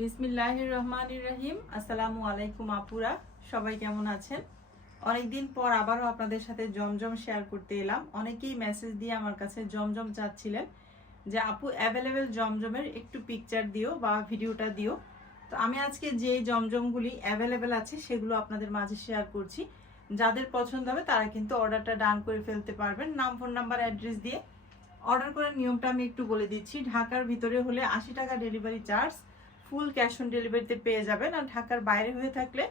বিসমিল্লাহ রহমান রহিম আসসালামু আলাইকুম আপুরা, সবাই কেমন আছেন? অনেকদিন পর আবারও আপনাদের সাথে জমজম শেয়ার করতে এলাম। অনেকেই মেসেজ দিয়ে আমার কাছে জমজম চাচ্ছিলেন যে, আপু অ্যাভেলেবেল জমজমের একটু পিকচার দিও বা ভিডিওটা দিও। তো আমি আজকে যে জমজমগুলি অ্যাভেলেবেল আছে, সেগুলো আপনাদের মাঝে শেয়ার করছি। যাদের পছন্দ হবে, তারা কিন্তু অর্ডারটা ডান করে ফেলতে পারবেন। নাম ফোন নাম্বার অ্যাড্রেস দিয়ে। অর্ডার করার নিয়মটা আমি একটু বলে দিচ্ছি। ঢাকার ভিতরে হলে আশি টাকা delivery charge full cash on ডেলিভারিতে পেয়ে যাবেন আর ঢাকার বাইরে হয়ে থাকলে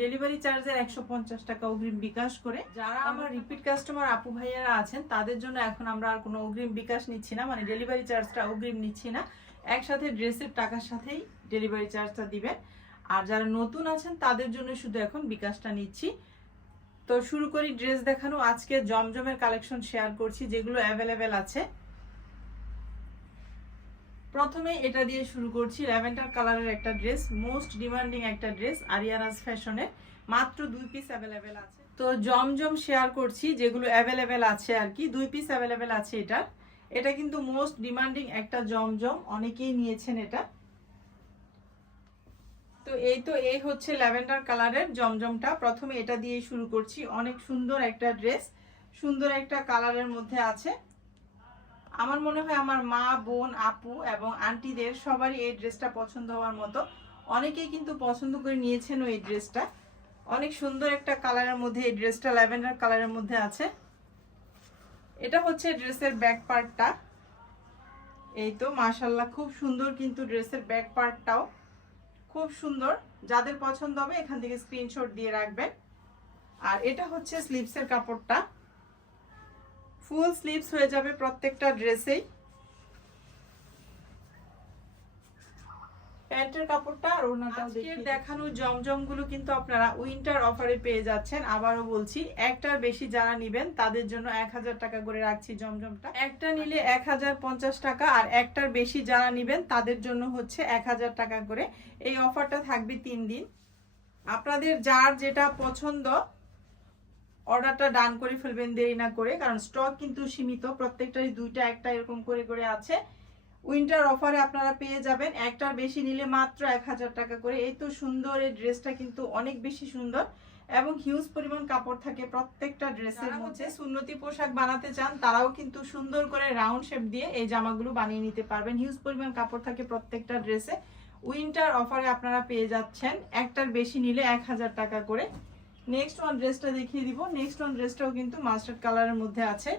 ডেলিভারি চার্জের একশো পঞ্চাশ টাকা অগ্রিম বিকাশ করে যারা আমার রিপিট কাস্টমার আপু ভাইয়ারা আছেন তাদের জন্য এখন আমরা আর কোনো অগ্রিম বিকাশ নিচ্ছি না মানে ডেলিভারি চার্জটা অগ্রিম নিচ্ছি না। একসাথে ড্রেসের টাকার সাথেই ডেলিভারি চার্জটা দিবেন। আর যারা নতুন আছেন তাদের জন্য শুধু এখন বিকাশটা নিচ্ছি। তো শুরু করি ড্রেস দেখানো। আজকে জমজমের কালেকশন শেয়ার করছি যেগুলো অ্যাভেলেবেল আছে। প্রথমে এটা দিয়ে শুরু করছি ল্যাভেন্ডার কালারের একটা ড্রেস, মোস্ট ডিমান্ডিং একটা ড্রেস, আরিয়ানাস ফ্যাশনের। মাত্র দুই পিস অ্যাভেলেবেল আছে। তো জমজম শেয়ার করছি যেগুলো অ্যাভেলেবেল আছে আর কি, দুই পিস অ্যাভেলেবেল আছে এটার। এটা কিন্তু মোস্ট ডিমান্ডিং একটা জমজম, অনেকেই নিয়েছেন এটা। তো এই তো, এই হচ্ছে ল্যাভেন্ডার কালারের জমজমটা। প্রথমে এটা দিয়ে শুরু করছি, অনেক সুন্দর একটা ড্রেস, সুন্দর একটা কালারের মধ্যে আছে। আমার মনে হয় আমার মা, বোন, আপু এবং আন্টিদের সবারই এই ড্রেসটা পছন্দ হওয়ার মতো। অনেকেই কিন্তু পছন্দ করে নিয়েছেন এই ড্রেসটা। অনেক সুন্দর একটা কালারের মধ্যে, এই ড্রেসটা ল্যাভেন্ডার কালারের মধ্যে আছে। এটা হচ্ছে ড্রেসের ব্যাক পার্টটা। এই তো মাশাল্লাহ খুব সুন্দর কিন্তু ড্রেসের ব্যাক পার্টটাও। খুব সুন্দর। যাদের পছন্দ হবে, এখান থেকে স্ক্রিনশট দিয়ে রাখবেন। আর এটা হচ্ছে স্লিভসের কাপড়টা। ফুল স্লিভস হয়ে যাবে প্রত্যেকটা ড্রেসেই। প্যান্টের কাপড়টা আর ওনাটাও দেখিয়ে দেখানো জমজমগুলো কিন্তু আপনারা উইন্টার অফারে পেয়ে যাচ্ছেন। আবারও বলছি একটার বেশি যারা নিবেন তাদের জন্য এক হাজার টাকা করে রাখছি জমজমটা। একটা নিলে এক হাজার পঞ্চাশ টাকা আর একটার বেশি যারা নিবেন তাদের জন্য হচ্ছে এক হাজার টাকা করে। এই অফারটা থাকবে তিন দিন। আপনাদের যার যেটা পছন্দ অর্ডারটা ডান করে ফেলবেন দেরি না করে কারণ স্টক কিন্তু সীমিত প্রত্যেকটারই দুইটা একটা এরকম করে করে আছে। উইন্টার অফারে আপনারা পেয়ে যাবেন একটার বেশি নিলে মাত্র এক হাজার টাকা করে। এই তো সুন্দর এই ড্রেসটা কিন্তু অনেক বেশি সুন্দর এবং হিউজ পরিমাণ কাপড় থাকে প্রত্যেকটা ড্রেসের মধ্যে। সুন্নতি পোশাক বানাতে চান তারাও কিন্তু সুন্দর করে রাউন্ড শেপ দিয়ে এই জামাগুলো বানিয়ে নিতে পারবেন। হিউজ পরিমাণ কাপড় থাকে প্রত্যেকটা ড্রেসে উইন্টার অফারে আপনারা পেয়ে যাচ্ছেন একটার বেশি নিলে এক হাজার টাকা করে। নেক্সট ওয়ান ড্রেসটা দেখিয়ে দিব। নেক্সট ওয়ান ড্রেসটাও কিন্তু মাস্টার্ড কালারের মধ্যে আছে।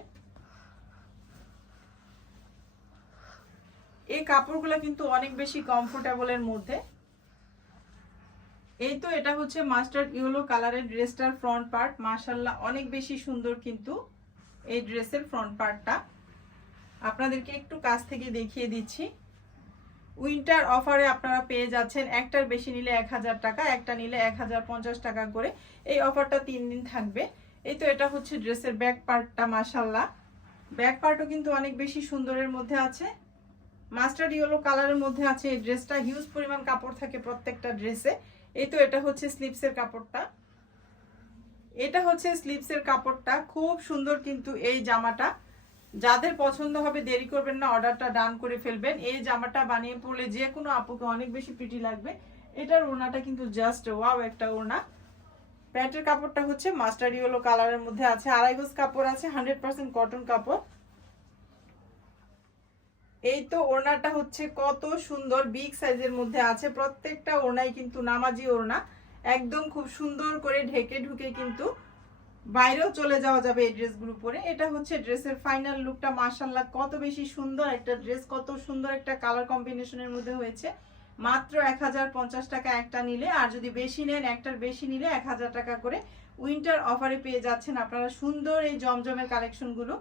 এই কাপড়গুলো কিন্তু অনেক বেশি কমফোর্টেবলের মধ্যে। এই তো এটা হচ্ছে মাস্টার্ড ইয়েলো কালারের ড্রেসটার ফ্রন্ট পার্ট মাশাল্লাহ অনেক বেশি সুন্দর কিন্তু এই ড্রেসের ফ্রন্ট পার্টটা আপনাদেরকে একটু কাছ থেকে দেখিয়ে দিচ্ছি। উইন্টার অফারে আপনারা পেয়ে যাচ্ছেন একটার বেশি নিলে এক হাজার টাকা, একটা নিলে এক হাজার পঞ্চাশ টাকা করে। এই অফারটা তিন দিন থাকবে। এই তো এটা হচ্ছে ড্রেসের ব্যাক পার্টটা মাসাল্লাহ ব্যাক পার্টও কিন্তু অনেক বেশি সুন্দরের মধ্যে আছে। মাস্টার্ড ইয়েলো কালারের মধ্যে আছে এই ড্রেসটা। হিউজ পরিমাণ কাপড় থাকে প্রত্যেকটা ড্রেসে। এই তো এটা হচ্ছে স্লিপসের কাপড়টা। এটা হচ্ছে স্লিপসের কাপড়টা। খুব সুন্দর কিন্তু এই জামাটা। যাদের পছন্দ হবে দেরি করবেন না, অর্ডারটা ডান করে ফেলবেন। এই জামাটা বানিয়ে পড়লে যে কোনো আপুকে অনেক বেশি প্রিটি লাগবে। এটার ওড়নাটা কিন্তু জাস্ট ওয়াও একটা ওড়না। প্যান্টের কাপড়টা হচ্ছে মাস্টার ইয়েলো কালারের মধ্যে আছে, আড়াই গজ কাপড় আছে হান্ড্রেড পার্সেন্ট কটন কাপড়। এই তো ওড়নাটা হচ্ছে কত সুন্দর বিগ সাইজের মধ্যে আছে, প্রত্যেকটা ওড়নাই কিন্তু নামাজি ওড়না। একদম খুব সুন্দর করে ঢেকে ঢুকে কিন্তু বাইরেও চলে যাওয়া যাবে এই ড্রেসগুলো পরে এটা হচ্ছে ড্রেসের ফাইনাল লুকটা মার্শাল্লাহ কত বেশি সুন্দর একটা ড্রেস, কত সুন্দর একটা কালার কম্বিনেশনের মধ্যে হয়েছে। মাত্র এক হাজার পঞ্চাশ টাকা একটা নিলে, আর যদি বেশি নেন, একটার বেশি নিলে এক হাজার টাকা করে উইন্টার অফারে পেয়ে যাচ্ছেন আপনারা সুন্দর এই জমজমের কালেকশনগুলো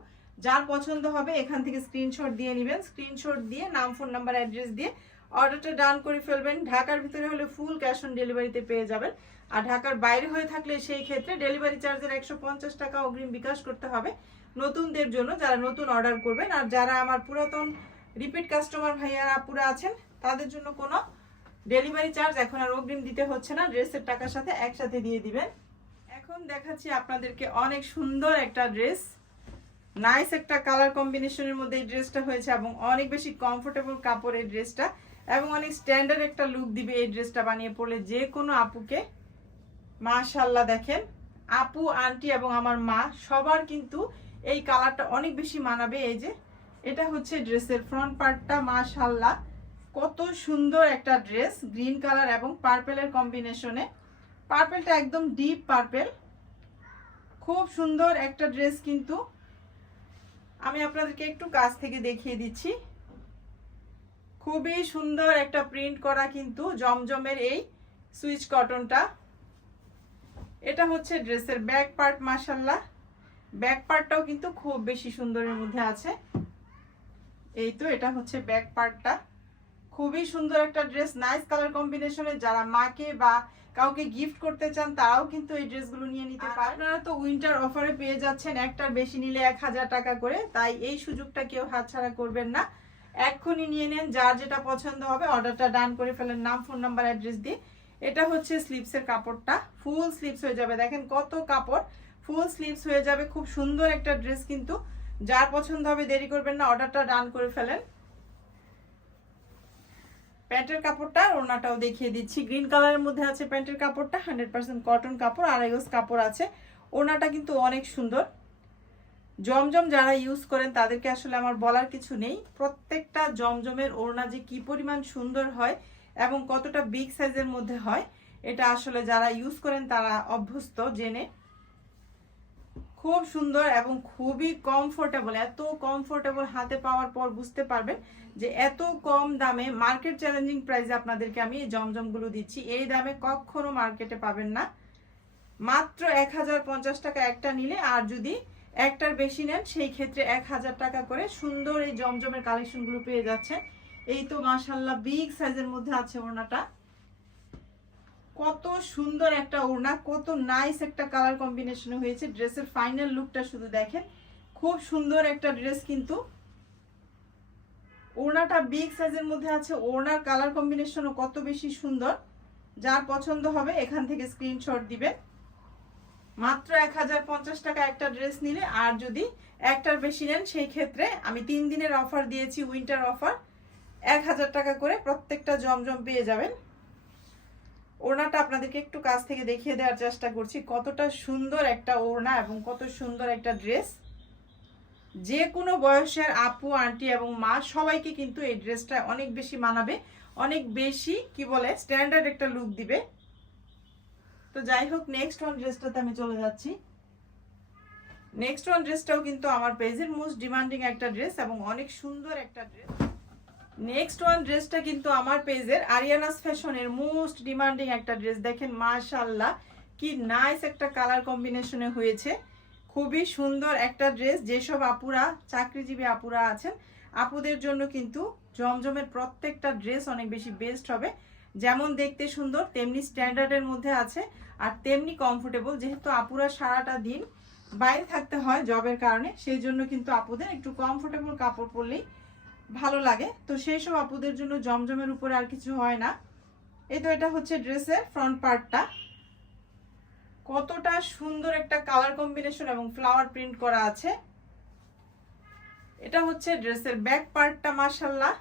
যার পছন্দ হবে, এখান থেকে স্ক্রিনশট দিয়ে নেবেন। স্ক্রিনশট দিয়ে নাম ফোন নাম্বার অ্যাড্রেস দিয়ে অর্ডারটা ডান করে ফেলবেন। ঢাকার ভিতরে হলে ফুল ক্যাশ অন ডেলিভারিতে পেয়ে যাবেন। আর ঢাকার বাইরে হয়ে থাকলে সেই ক্ষেত্রে ডেলিভারি চার্জের একশো পঞ্চাশ টাকা অগ্রিম বিকাশ করতে হবে নতুনদের জন্য যারা নতুন অর্ডার করবেন। আর যারা আমার পুরাতন রিপিট কাস্টমার ভাইয়ারা পুরো আছেন, তাদের জন্য কোনো ডেলিভারি চার্জ এখন আর অগ্রিম দিতে হচ্ছে না। ড্রেসের টাকার সাথে একসাথে দিয়ে দিবেন। এখন দেখাচ্ছি আপনাদেরকে অনেক সুন্দর একটা ড্রেস। নাইস একটা কালার কম্বিনেশনের মধ্যে এই ড্রেসটা হয়েছে এবং অনেক বেশি কমফোর্টেবল কাপড় এই ড্রেসটা। এবং অনেক স্ট্যান্ডার্ড একটা লুক দিবে এই ড্রেসটা বানিয়ে পড়লে যে কোনো আপুকে। মাশাল্লাহ দেখেন, আপু, আন্টি এবং আমার মা সবার কিন্তু এই কালারটা অনেক বেশি মানাবে। এই যে, এটা হচ্ছে ড্রেসের ফ্রন্ট পার্টটা মাশাল্লাহ কত সুন্দর একটা ড্রেস গ্রিন কালার এবং পার্পেলের কম্বিনেশনে পার্পেলটা একদম ডিপ পার্পেল খুব সুন্দর একটা ড্রেস কিন্তু। আমি আপনাদেরকে একটু কাছ থেকে দেখিয়ে দিচ্ছি। খুবই সুন্দর একটা প্রিন্ট করা কিন্তু জমজমের এই সুইচ কটনটা এটা হচ্ছে ড্রেসের ব্যাক পার্ট মাসাল্লাহ ব্যাক পার্টটাও কিন্তু খুব বেশি সুন্দরের মধ্যে আছে। এই তো, এটা হচ্ছে ব্যাক পার্টটা খুবই সুন্দর একটা ড্রেস নাইস কালার কম্বিনেশনে যারা মাকে বা কাউকে গিফট করতে চান, তারাও কিন্তু এই ড্রেসগুলো নিয়ে নিতে পারেন আপনারা তো উইন্টার অফারে পেয়ে যাচ্ছেন একটার বেশি নিলে এক হাজার টাকা করে। তাই এই সুযোগটা কেউ হাতছাড়া করবেন না। এক্ষুনি নিয়ে নেন, যার যেটা পছন্দ হবে, অর্ডারটা ডান করে ফেলেন নাম, ফোন নাম্বার, অ্যাড্রেস দিয়ে। এটা হচ্ছে স্লিপসের কাপড়টা। ফুল স্লিপস হয়ে যাবে। দেখেন কত কাপড়। ফুল স্লিপস হয়ে যাবে। খুব সুন্দর একটা ড্রেস কিন্তু। যার পছন্দ হবে, দেরি করবেন না, অর্ডারটা ডান করে ফেলেন। প্যান্টের কাপড়টা, ওড়নাটাও দেখিয়ে দিচ্ছি। গ্রিন কালারের মধ্যে আছে প্যান্টের কাপড়টা। হান্ড্রেড পার্সেন্ট কটন কাপড়, আড়াই গজ কাপড় আছে। ওড়নাটা কিন্তু অনেক সুন্দর। জমজম যারা ইউজ করেন, তাদেরকে আসলে আমার বলার কিছু নেই। প্রত্যেকটা জমজমের ওড়না যে কি পরিমাণ সুন্দর হয় এবং কতটা বিগ সাইজের মধ্যে হয়, এটা আসলে যারা ইউজ করেন, তারা অভ্যস্ত, জেনে খুব সুন্দর এবং খুবই কমফোর্টেবল এত কমফোর্টেবল হাতে পাওয়ার পর বুঝতে পারবেন যে এত কম দামে মার্কেট চ্যালেঞ্জিং প্রাইসে আপনাদেরকে আমি এই জমজমগুলো দিচ্ছি। এই দামে কখনো মার্কেটে পাবেন না। মাত্র এক হাজার পঞ্চাশ টাকা একটা নিলে আর যদি একটার বেশি নেন, সেই ক্ষেত্রে এক হাজার টাকা করে সুন্দর এই জমজমের কালেকশনগুলো পেয়ে যাচ্ছেন। এই তো মাসাল্লাহ বিগ সাইজের মধ্যে আছে ওড়নাটা। কত সুন্দর একটা ওড়না, কত নাইস একটা কালার কম্বিনেশন হয়েছে। ড্রেসের ফাইনাল লুকটা শুধু দেখেন, খুব সুন্দর একটা ড্রেস কিন্তু। ওড়নাটা বিগ সাইজের মধ্যে আছে, ওড়নার কালার কম্বিনেশনও কত বেশি সুন্দর। যার পছন্দ হবে এখান থেকে স্ক্রিনশট দিবেন। মাত্র এক হাজার পঞ্চাশ টাকা একটা ড্রেস নিলে, আর যদি একটার বেশি নেন, সেই ক্ষেত্রে আমি তিন দিনের অফার দিয়েছি উইন্টার অফার এক হাজার টাকা করে প্রত্যেকটা জমজম পেয়ে যাবেন। ওড়নাটা আপনাদেরকে একটু কাছ থেকে দেখিয়ে দেওয়ার চেষ্টা করছি, কতটা সুন্দর একটা ওড়না এবং কত সুন্দর একটা ড্রেস যে কোনো বয়সের আপু, আন্টি এবং মা সবাইকে কিন্তু এই ড্রেসটা অনেক বেশি মানাবে, অনেক বেশি, কি বলে স্ট্যান্ডার্ড একটা লুক দিবে। তো যাই হোক নেক্সট ওয়ান ড্রেসটাতে আমি চলে যাচ্ছি। নেক্সট ওয়ান ড্রেসটাও কিন্তু আমার পেজের মোস্ট ডিমান্ডিং একটা ড্রেস এবং অনেক সুন্দর একটা ড্রেস নেক্সট ওয়ান ড্রেসটা কিন্তু আমার পেজের আরিয়ানাস ফ্যাশনের মোস্ট ডিমান্ডিং একটা ড্রেস দেখেন মাশাল্লাহ কি নাইস একটা কালার কম্বিনেশনে হয়েছে। খুবই সুন্দর একটা ড্রেস যেসব আপুরা, চাকরিজীবী আপুরা আছেন, আপুদের জন্য কিন্তু জমজমের প্রত্যেকটা ড্রেস অনেক বেশি বেস্ট হবে। যেমন দেখতে সুন্দর, তেমনি স্ট্যান্ডার্ডের মধ্যে আছে, আর তেমনি কমফোর্টেবল যেহেতু আপুরা সারাটা দিন বাইরে থাকতে হয় জবের কারণে, সেই জন্য কিন্তু আপুদের একটু কমফোর্টেবল কাপড় পরলেই ভালো লাগে। তো সেই সব আপুদের জন্য জমজমের উপরে আর কিছু হয় না। এই তো এটা হচ্ছে ড্রেসের ফ্রন্ট পার্টটা কতটা সুন্দর একটা কালার কম্বিনেশন এবং ফ্লাওয়ার প্রিন্ট করা আছে। এটা হচ্ছে ড্রেসের ব্যাক পার্টটা মাসাল্লাহ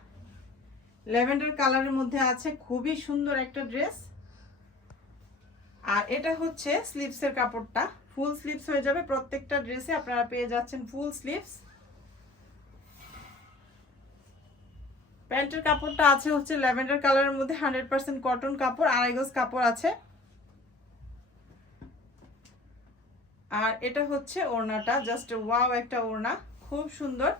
ল্যাভেন্ডার কালারের মধ্যে আছে খুবই সুন্দর একটা ড্রেস। আর এটা হচ্ছে স্লিপসের কাপড়টা। ফুল স্লিপস হয়ে যাবে প্রত্যেকটা ড্রেসে আপনারা পেয়ে যাচ্ছেন ফুল স্লিপস প্যান্টের কাপড়টা আছে হচ্ছে ল্যাভেন্ডার কালারের মধ্যে হান্ড্রেড পার্সেন্ট কটন কাপড়, আড়াই গজ কাপড় আছে। আর এটা হচ্ছে ওড়নাটা জাস্ট ওয়াও একটা ওড়না, খুব সুন্দর।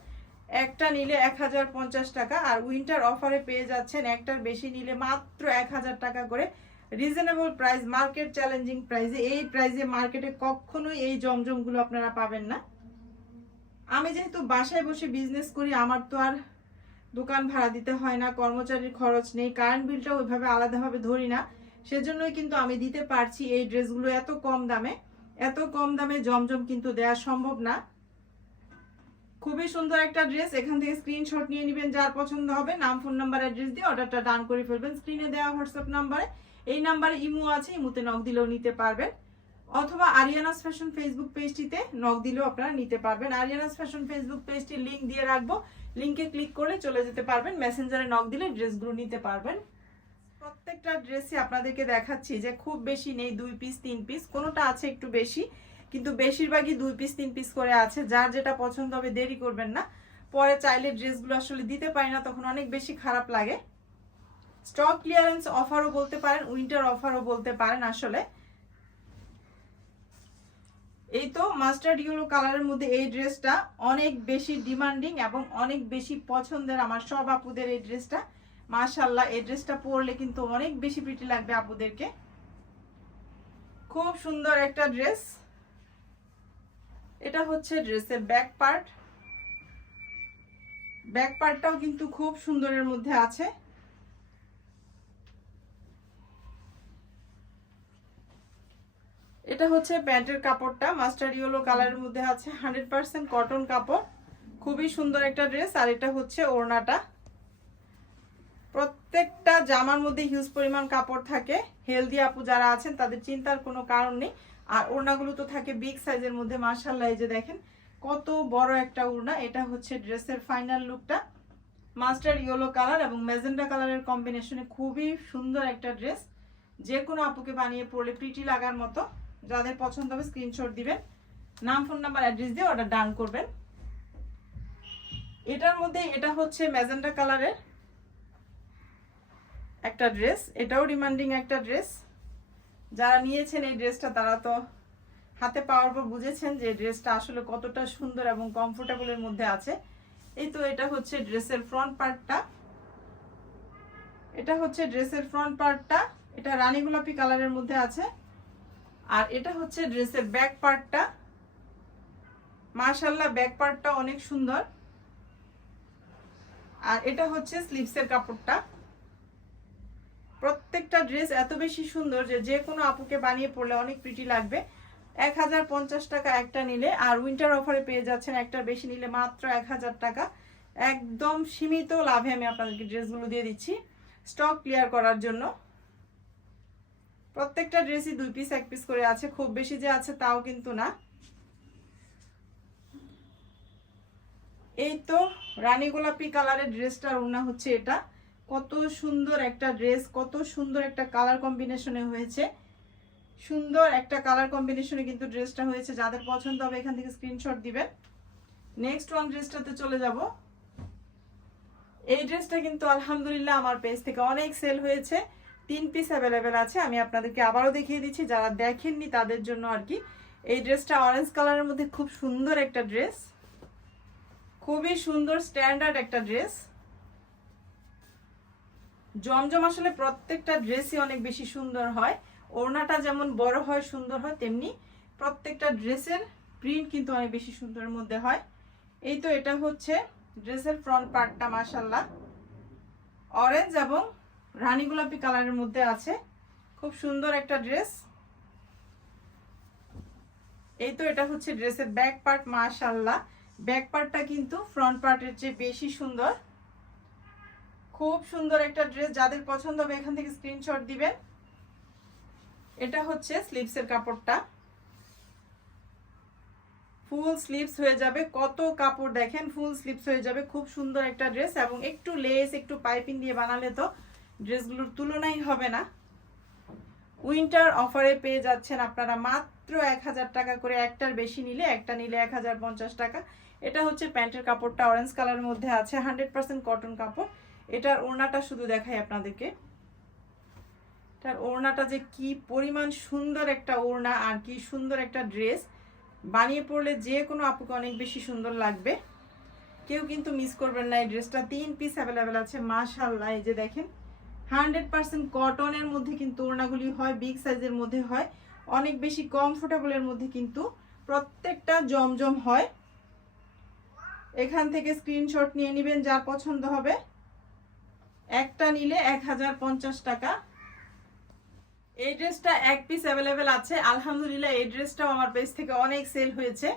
একটা নিলে এক হাজার পঞ্চাশ টাকা আর উইন্টার অফারে পেয়ে যাচ্ছেন একটার বেশি নিলে মাত্র এক হাজার টাকা করে। রিজনেবল প্রাইস মার্কেট চ্যালেঞ্জিং প্রাইসে এই প্রাইসে মার্কেটে কখনোই এই জমজমগুলো আপনারা পাবেন না। আমি যেহেতু বাসায় বসে বিজনেস করি, আমার তো আর দোকান ভাড়া দিতে হয় না, কর্মচারীর খরচ নেই কারেন্ট বিলটা ওইভাবে আলাদাভাবে ধরি না। সেজন্যই কিন্তু আমি দিতে পারছি এই ড্রেসগুলো এত কম দামে। এত কম দামে জমজম কিন্তু দেওয়া সম্ভব না। খুবই সুন্দর একটা ড্রেস এখান থেকে স্ক্রিনশট নিয়ে নেবেন, যার পছন্দ হবে, নাম ফোন নাম্বার অ্যাড্রেস দিয়ে অর্ডারটা ডান করে ফেলবেন। স্ক্রিনে দেওয়া হোয়াটসঅ্যাপ নাম্বারে এই নাম্বারে ইমো আছে, ইমোতে নক দিলেও নিতে পারবেন। অথবা আরিয়ানাস ফ্যাশন ফেসবুক পেজটিতে নক দিলেও আপনারা নিতে পারবেন। আরিয়ানাস ফ্যাশন ফেসবুক পেজটির লিংক দিয়ে রাখব। লিংকে ক্লিক করে চলে যেতে পারবেন। মেসেঞ্জারে নক দিলে ড্রেসগুলো নিতে পারবেন। প্রত্যেকটা ড্রেসই আপনাদেরকে দেখাচ্ছি যে খুব বেশি নেই, দুই পিস তিন পিস কোনোটা আছে একটু বেশি। কিন্তু বেশিরভাগই দুই পিস তিন পিস করে আছে। যার যেটা পছন্দ হবে দেরি করবেন না। পরে চাইলে ড্রেসগুলো আসলে দিতে পারি না, তখন অনেক বেশি খারাপ লাগে। স্টক ক্লিয়ারেন্স অফারও বলতে পারেন উইন্টার অফারও বলতে পারেন আসলে। এই তো মাস্টার্ড ইয়েলো কালারের মধ্যে এই ড্রেসটা অনেক বেশি ডিমান্ডিং এবং অনেক বেশি পছন্দের আমার সব আপুদের এই ড্রেসটা। মাশাল্লাহ এই ড্রেসটা পরলে কিন্তু অনেক বেশি প্রিটি লাগবে আপুদেরকে। খুব সুন্দর একটা ড্রেস। এটা হচ্ছে ড্রেসের ব্যাক পার্ট। ব্যাক পার্টটাও কিন্তু খুব সুন্দরের মধ্যে আছে। এটা হচ্ছে প্যান্টের কাপড়টা, মাস্টার ইয়েলো কালারের মধ্যে আছে, হান্ড্রেড পার্সেন্ট কটন কাপড়। খুবই সুন্দর একটা ড্রেস, আর এটা হচ্ছে ওড়নাটা। প্রত্যেকটা জামার মধ্যে হিউজ পরিমাণ কাপড় থাকে। হেলদি আপু যারা আছেন, তাদের চিন্তার কোনো কারণ নেই। আর ওড়নাগুলো তো থাকে বিগ সাইজের মধ্যে মার্শাল্লাহ এই যে দেখেন, কত বড় একটা ওড়না। এটা হচ্ছে ড্রেসের ফাইনাল লুকটা মাস্টার ইয়েলো কালার এবং মেজেন্ডা কালারের কম্বিনেশনে খুবই সুন্দর একটা ড্রেস যে কোনো আপুকে বানিয়ে পরলে প্রিটি লাগার মতো। যাদের পছন্দ হবে স্ক্রিনশট দিবেন। নাম ফোন নাম্বার অ্যাড্রেস দিয়ে অর্ডার ডান করবেন। এটার মধ্যে এটা হচ্ছে ম্যাজেন্ডা কালারের একটা ড্রেস এটাও ডিমান্ডিং একটা ড্রেস যারা নিয়েছেন এই ড্রেসটা, তারা তো হাতে পাওয়ার পর বুঝেছেন যে ড্রেসটা আসলে কতটা সুন্দর এবং কমফোর্টেবলের মধ্যে আছে। এই তো এটা হচ্ছে ড্রেসের ফ্রন্ট পার্টটা এটা হচ্ছে ড্রেসের ফ্রন্ট পার্টটা এটা রানী গোলাপি কালারের মধ্যে আছে। আর এটা হচ্ছে ড্রেসের ব্যাক পার্টটা মাশাল্লাহ ব্যাক পার্টটা অনেক সুন্দর। আর এটা হচ্ছে স্লিভসের কাপড়টা। প্রত্যেকটা ড্রেস এত বেশি সুন্দর যে যে কোনো আপুকে বানিয়ে পড়লে অনেক প্রিটি লাগবে। এক হাজার পঞ্চাশ টাকা একটা নিলে, আর উইন্টার অফারে পেয়ে যাচ্ছেন একটার বেশি নিলে মাত্র এক হাজার টাকা। একদম সীমিত লাভে আমি আপনাদেরকে ড্রেসগুলো দিয়ে দিচ্ছি স্টক ক্লিয়ার করার জন্য। প্রত্যেকটা ড্রেসই দুই পিস এক পিস করে আছে, খুব বেশি যে আছে তাও কিন্তু না। এই তো রানী গোলাপি কালারের ড্রেসটার ওড়না হচ্ছে এটা। কত সুন্দর একটা ড্রেস, কত সুন্দর একটা কালার কম্বিনেশনে হয়েছে। সুন্দর একটা কালার কম্বিনেশনে কিন্তু ড্রেসটা হয়েছে। যাদের পছন্দ হবে এখান থেকে স্ক্রিনশট দিবেন। নেক্সট ওয়ান ড্রেসটাতে চলে যাব। এই ড্রেসটা কিন্তু আলহামদুলিল্লাহ আমার পেজ থেকে অনেক সেল হয়েছে। তিন পিস অ্যাভেলেবেল আছে। আমি আপনাদেরকে আবারও দেখিয়ে দিচ্ছি। যারা দেখেননি তাদের জন্য আর কি। এই ড্রেসটা অরেঞ্জ কালারের মধ্যে খুব সুন্দর একটা ড্রেস খুবই সুন্দর স্ট্যান্ডার্ড একটা ড্রেস জমজম আসলে প্রত্যেকটা ড্রেসই অনেক বেশি সুন্দর হয়। ওড়নাটা যেমন বড় হয়, সুন্দর হয়, তেমনি প্রত্যেকটা ড্রেসের প্রিন্ট কিন্তু অনেক বেশি সুন্দরের মধ্যে হয়। এই তো এটা হচ্ছে ড্রেসের ফ্রন্ট পার্টটা মাসাল্লাহ অরেঞ্জ এবং রানী গোলাপি কালারের মধ্যে আছে। খুব সুন্দর একটা ড্রেস এই তো এটা হচ্ছে ড্রেসের ব্যাক পার্ট মাশাল্লাহ ব্যাক পার্টটা কিন্তু ফ্রন্ট পার্টের চেয়ে বেশি সুন্দর। খুব সুন্দর একটা ড্রেস যাদের পছন্দ হবে এখান থেকে স্ক্রিনশট দিবেন। এটা হচ্ছে স্লিভসের কাপড়টা। ফুল স্লিভস হয়ে যাবে। কত কাপড় দেখেন ফুল স্লিভস হয়ে যাবে। খুব সুন্দর একটা ড্রেস এবং একটু লেস একটু পাইপিং দিয়ে বানালে তো ড্রেসগুলোর তুলনাই হবে না। উইন্টার অফারে পেয়ে যাচ্ছেন আপনারা মাত্র এক হাজার টাকা করে। একটার বেশি নিলে, একটা নিলে এক হাজার পঞ্চাশ টাকা। এটা হচ্ছে প্যান্টের কাপড়টা অরেঞ্জ কালারের মধ্যে আছে। হান্ড্রেড পার্সেন্ট কটন কাপড়। এটার ওড়নাটা শুধু দেখাই আপনাদেরকে। তার ওড়নাটা যে কি পরিমাণ সুন্দর একটা ওড়না আর কি সুন্দর একটা ড্রেস। বানিয়ে পড়লে যে কোনো আপুকে অনেক বেশি সুন্দর লাগবে। কেউ কিন্তু মিস করবেন না, এই ড্রেসটা তিন পিস অ্যাভেলেবেল আছে মাশাল্লাহ এই যে দেখেন। হান্ড্রেড পার্সেন্ট কটনের মধ্যে কিন্তু ওড়নাগুলি হয়, বিগ সাইজের মধ্যে হয়। অনেক বেশি কমফোর্টেবলের মধ্যে কিন্তু প্রত্যেকটা জমজম হয়। এখান থেকে স্ক্রিনশট নিয়ে নেবেন, যার পছন্দ হবে। একটা নিলে এক হাজার পঞ্চাশ টাকা। এই ড্রেসটা এক পিস অ্যাভেলেবেল আছে। আলহামদুলিল্লাহ, এই ড্রেসটাও আমার পেজ থেকে অনেক সেল হয়েছে।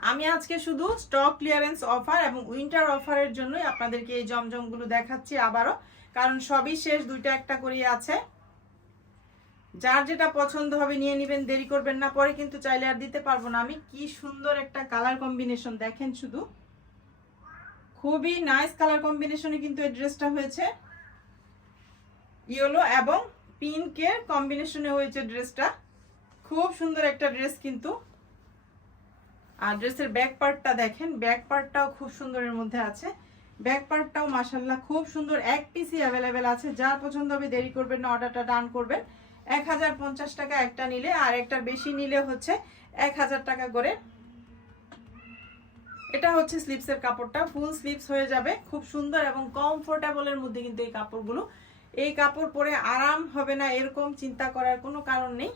আমি আজকে শুধু স্টক ক্লিয়ারেন্স অফার এবং উইন্টার অফারের জন্যই আপনাদেরকে এই জমজমগুলো দেখাচ্ছি আবারও। কারণ সবই শেষ, দুইটা একটা করেই আছে। যার যেটা পছন্দ হবে নিয়ে নেবেন, দেরি করবেন না। পরে কিন্তু চাইলে আর দিতে পারব না। আমি কি সুন্দর একটা কালার কম্বিনেশন দেখেন শুধু। খুবই নাইস কালার কম্বিনেশনে কিন্তু এই ড্রেসটা হয়েছে। ইয়েলো এবং পিঙ্কের কম্বিনেশনে হয়েছে ড্রেসটা খুব সুন্দর একটা ড্রেস কিন্তু। আর ড্রেসের ব্যাক পার্টটা দেখেন ব্যাক পার্টটাও খুব সুন্দরের মধ্যে আছে। ব্যাক পার্টটাও মাসাল্লাহ খুব সুন্দর, এক পিসই অ্যাভেলেবেল আছে। যার পছন্দ হবে দেরি করবেন না অর্ডারটা ডান করবেন। এক হাজার পঞ্চাশ টাকা একটা নিলে, আর একটার বেশি নিলে হচ্ছে এক হাজার টাকা করে এটা হচ্ছে স্লিপসের কাপড়টা ফুল স্লিপস হয়ে যাবে, খুব সুন্দর এবং কমফোর্টেবলের মধ্যে কিন্তু এই কাপড়গুলো। এই কাপড় পরে আরাম হবে না, এরকম চিন্তা করার কোনো কারণ নেই।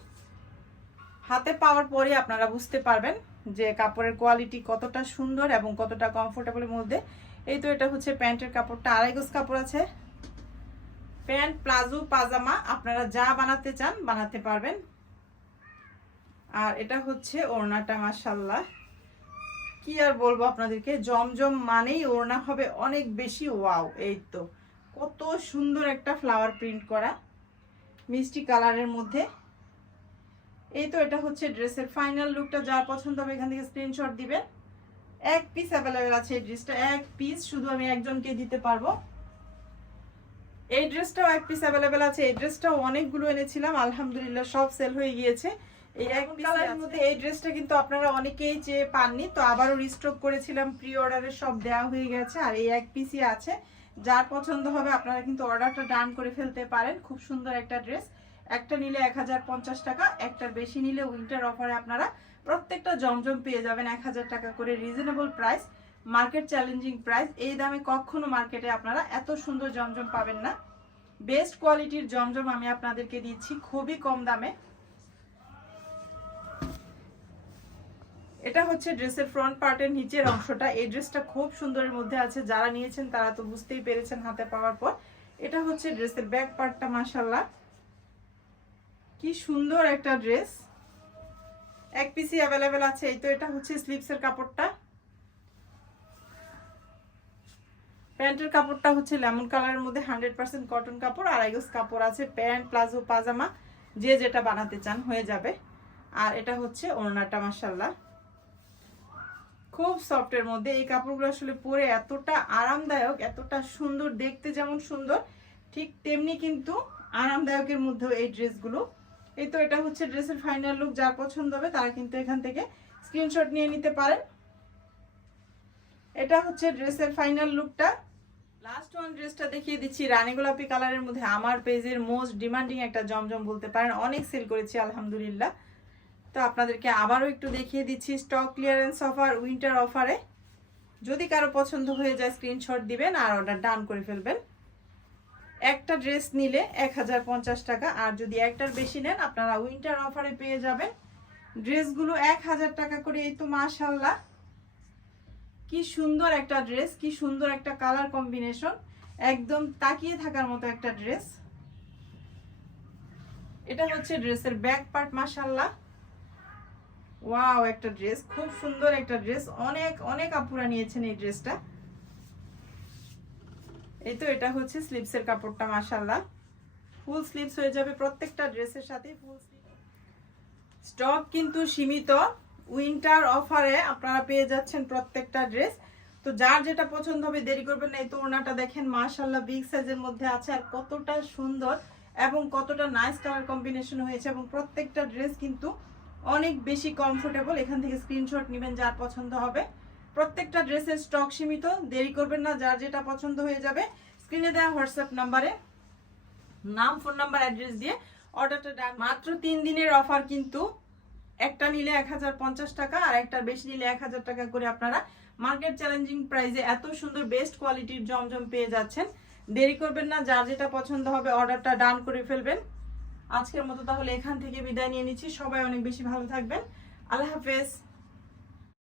হাতে পাওয়ার পরে আপনারা বুঝতে পারবেন যে কাপড়ের কোয়ালিটি কতটা সুন্দর এবং কতটা কমফোর্টেবলের মধ্যে। এই তো এটা হচ্ছে প্যান্টের কাপড়টা, আড়াই গজ কাপড় আছে। প্যান্ট, প্লাজো, পাজামা, আপনারা যা বানাতে চান বানাতে পারবেন। আর এটা হচ্ছে ওড়নাটা মাসাল্লাহ কি আর বলব আপনাদেরকে? জমজম মানেই ওড়না হবে অনেক বেশি ওয়াও, এই তো। কত সুন্দর একটা ফ্লাওয়ার প্রিন্ট করা, মিষ্টি কালারের মধ্যে। এই তো এটা হচ্ছে ড্রেসের ফাইনাল লুকটা যার পছন্দ হবে এখান থেকে স্ক্রিনশট দিবেন। এক পিস অ্যাভেলেবেল আছে এই ড্রেসটা এক পিস শুধু আমি একজনকে দিতে পারব। এই ড্রেসটাও এক পিস অ্যাভেলেবেল আছে, এই ড্রেসটাও অনেকগুলো এনেছিলাম, আলহামদুলিল্লাহ সব সেল হয়ে গিয়েছে। মধ্যে এই ড্রেসটা কিন্তু আপনারা অনেকেই চেয়ে পাননি তো আবারও রিস্টক করেছিলাম প্রি অর্ডারে সব দেওয়া হয়ে গেছে আর এই এক পিসই আছে। যার পছন্দ হবে আপনারা কিন্তু অর্ডারটা ডান করে ফেলতে পারেন খুব সুন্দর একটা ড্রেস একটা নিলে এক হাজার পঞ্চাশ টাকা একটার বেশি নিলে উইন্টার অফারে আপনারা প্রত্যেকটা জমজম পেয়ে যাবেন এক হাজার টাকা করে reasonable price market challenging price এই দামে কখনো মার্কেটে আপনারা এত সুন্দর জমজম পাবেন না। বেস্ট কোয়ালিটির জমজম আমি আপনাদেরকে দিচ্ছি খুবই কম দামে। এটা হচ্ছে ড্রেসের ফ্রন্ট পার্টের নিচের অংশটা। এই ড্রেসটা খুব সুন্দরের মধ্যে আছে। যারা নিয়েছেন, তারা তো বুঝতেই পেরেছেন হাতে পাওয়ার পর। এটা হচ্ছে ড্রেসের ব্যাক পার্টটা মাসাল্লাহ কি সুন্দর একটা ড্রেস এক পিসি অ্যাভেলেবেল আছে। এই তো এটা হচ্ছে স্লিপসের কাপড়টা। প্যান্টের কাপড়টা হচ্ছে লেমন কালারের মধ্যে হান্ড্রেড পার্সেন্ট কটন কাপড়, আর আইগস কাপড় আছে প্যান্ট, প্লাজো, পাজামা। যে যেটা বানাতে চান, হয়ে যাবে। আর এটা হচ্ছে ওড়নাটা মাসাল্লাহ খুব সফটের মধ্যে এই কাপড়গুলো আসলে পরে এতটা আরামদায়ক, এতটা সুন্দর, দেখতে যেমন সুন্দর, ঠিক তেমনি কিন্তু আরামদায়কের মধ্যেও এই ড্রেসগুলো। এই তো এটা হচ্ছে ড্রেসের ফাইনাল লুক যার পছন্দ হবে তারা কিন্তু এখান থেকে স্ক্রিনশট নিয়ে নিতে পারেন। এটা হচ্ছে ড্রেসের ফাইনাল লুকটা লাস্ট ওয়ান ড্রেসটা দেখিয়ে দিচ্ছি, রানী গোলাপি কালারের মধ্যে আমার পেজের মোস্ট ডিমান্ডিং একটা জমজম বলতে পারেন। অনেক সেল করেছি, আলহামদুলিল্লাহ। তো আপনাদেরকে আবারও একটু দেখিয়ে দিচ্ছি স্টক ক্লিয়ারেন্স অফার উইন্টার অফারে যদি কারও পছন্দ হয়ে যায় স্ক্রিনশট দিবেন আর অর্ডার ডান করে ফেলবেন। একটা ড্রেস নিলে এক হাজার পঞ্চাশ টাকা, আর যদি একটার বেশি নেন, আপনারা উইন্টার অফারে পেয়ে যাবেন। ড্রেসগুলো এক হাজার টাকা করে, এই তো মাশাল্লাহ কি সুন্দর একটা ড্রেস কি সুন্দর একটা কালার কম্বিনেশন একদম তাকিয়ে থাকার মতো একটা ড্রেস এটা হচ্ছে ড্রেসের ব্যাক পার্ট মাশাল্লাহ ওয়াও একটা ড্রেস খুব সুন্দর একটা ড্রেস অনেক অনেক আপুরা নিয়েছেন এই ড্রেসটা এই তো এটা হচ্ছে স্লিপসের কাপড়টা মাশাল্লাহ ফুল স্লিপস হয়ে যাবে প্রত্যেকটা ড্রেসের সাথে ফুল স্টক কিন্তু সীমিত। উইন্টার অফারে আপনারা পেয়ে যাচ্ছেন প্রত্যেকটা ড্রেস তো যার যেটা পছন্দ হবে, দেরি করবেন না, এই তো ওনাটা দেখেন মাশাল্লাহ বিগ সাইজের মধ্যে আছে আর কতটা সুন্দর এবং কতটা নাইস কালার কম্বিনেশন হয়েছে এবং প্রত্যেকটা ড্রেস কিন্তু অনেক বেশি কমফোর্টেবল এখান থেকে স্ক্রিনশট নেবেন যার পছন্দ হবে। প্রত্যেকটা ড্রেসের স্টক সীমিত, দেরি করবেন না, যার যেটা পছন্দ হয়ে যাবে স্ক্রিনে দেওয়া হোয়াটসঅ্যাপ নাম্বারে নাম ফোন নাম্বার অ্যাড্রেস দিয়ে অর্ডারটা ডান। মাত্র তিন দিনের অফার কিন্তু, একটা নিলে এক হাজার পঞ্চাশ টাকা, আর একটা বেশি নিলে এক হাজার টাকা করে আপনারা মার্কেট চ্যালেঞ্জিং প্রাইসে এত সুন্দর বেস্ট কোয়ালিটির জমজম পেয়ে যাচ্ছেন। দেরি করবেন না, যার যেটা পছন্দ হবে অর্ডারটা ডান করে ফেলবেন। আজকের মতো তাহলে এখান থেকে বিদায় নিয়ে নিচ্ছি। সবাই অনেক বেশি ভালো থাকবেন। আল্লাহ হাফেজ।